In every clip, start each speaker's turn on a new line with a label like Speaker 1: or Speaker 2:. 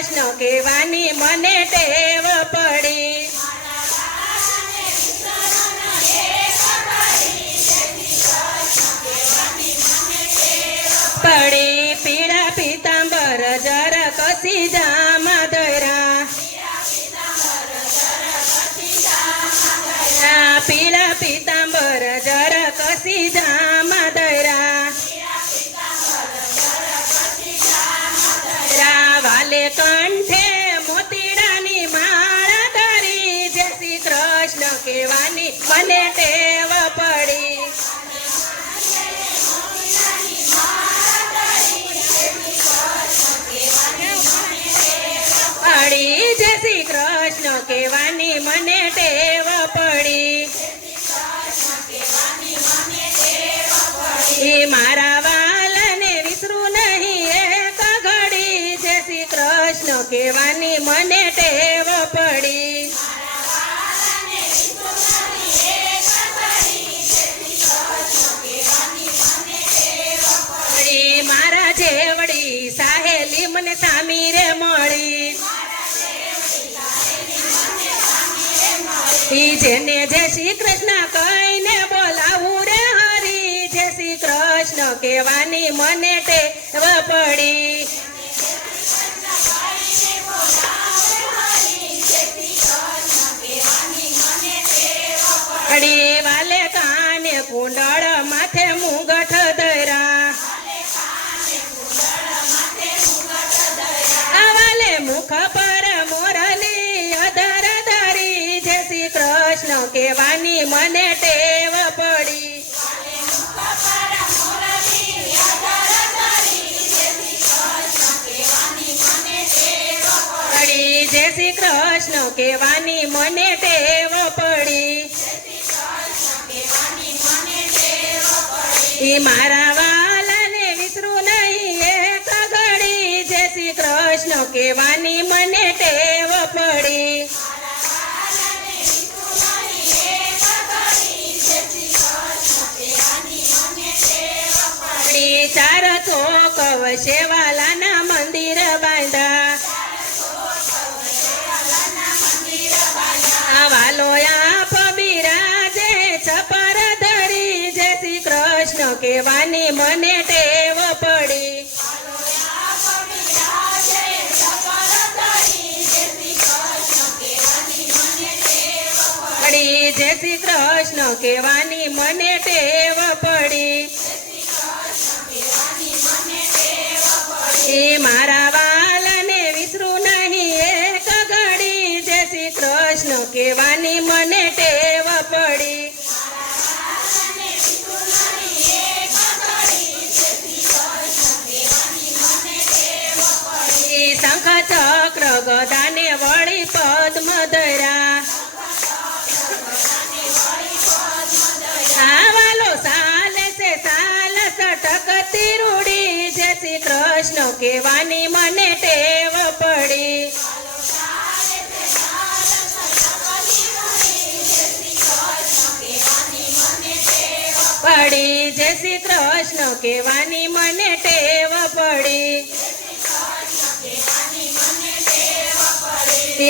Speaker 1: કહેવાની મને ટેવ પડી. પડી પીળા પીતાંબર જર કસી જામા દરા પીળા પીતાંબર જર કસી જામા કંઠે મોતીડાની માળા ધરી. જય શ્રી કૃષ્ણ કહેવાની મને ટેવ પડી. પડી. જય શ્રી કૃષ્ણ કહેવાની મને ટેવ પડી. મારા કહેવાની મને ટેવ પડી. મારા જેવડી સાહેલી મને સામી રે મળી. જેને જય શ્રી કૃષ્ણ કહીને બોલાવું રે હરી જય શ્રી કૃષ્ણ કહેવાની મને ટેવ પડી. પર મોરલી અધર ધરી જય શ્રી કૃષ્ણ કેવાની મને ટેવ પડી. જય શ્રી કૃષ્ણ કેવાની મને ટેવ પડી. મારા કહેવાની મને ટેવ પડી. ચાર ચોક વશેવાલાના કહેવાની મને ટેવ સટકતી રૂડી જય શ્રી કૃષ્ણ કેવાની મને ટેવ પડી. પડી જય શ્રી કૃષ્ણ કેવાની મને ટેવ પડી.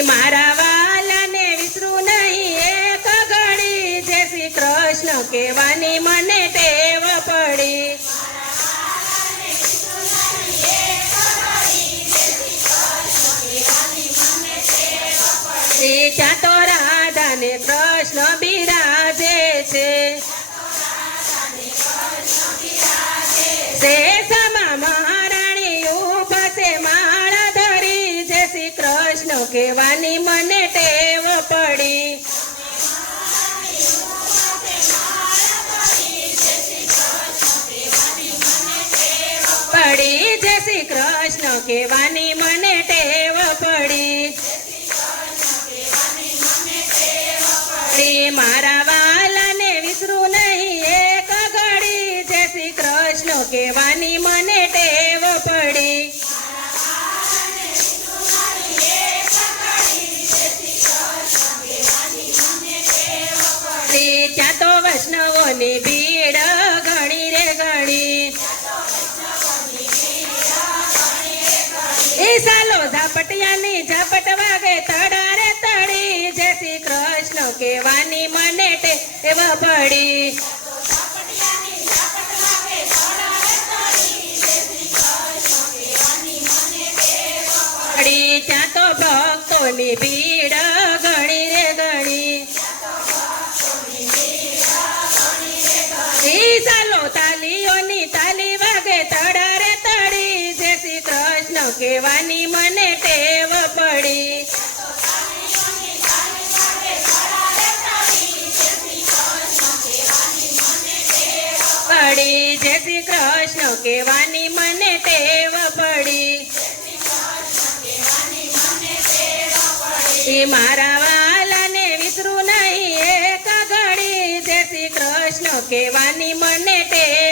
Speaker 1: મારા વાલાને વિસરું નહીં એક ઘડી જય શ્રી કૃષ્ણ કેવાની મને ટેવ કૃષ્ણ કેવાની મને ટેવ પડી. મારા વાલાને વિસરું નહીં, એક ઘડી. જય શ્રી કૃષ્ણ કેવાની મને ટેવ પડી. પડી ત્યાં તો વૈષ્ણવોની ભીડ ટેવ પડી? ત્યાં તો ભક્તોની ભીડ શ્રી કૃષ્ણ કેવાની મને ટેવ પડી. મારા વાલાને વિસરું નહીં, એક ઘડી. જય શ્રી કૃષ્ણ કેવાની મને ટેવ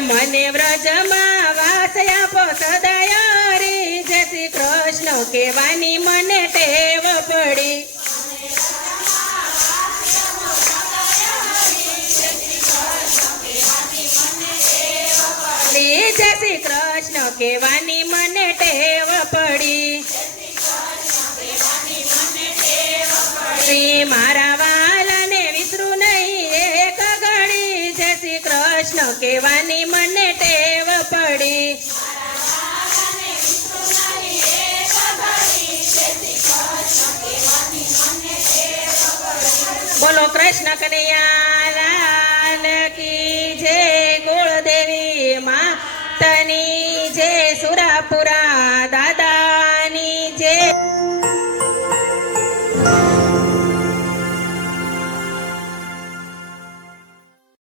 Speaker 1: મને વ્રજમાં વાસ આપો સદાય જય શ્રી કૃષ્ણ કેવાની મને ટેવ પડી. જય શ્રી કૃષ્ણ કેવાની મને ટેવ પડી. શ્રી મારા કૃષ્ણ કેવાની મને ટેવ પડી. બોલો કૃષ્ણ કનૈયા લાલ કી.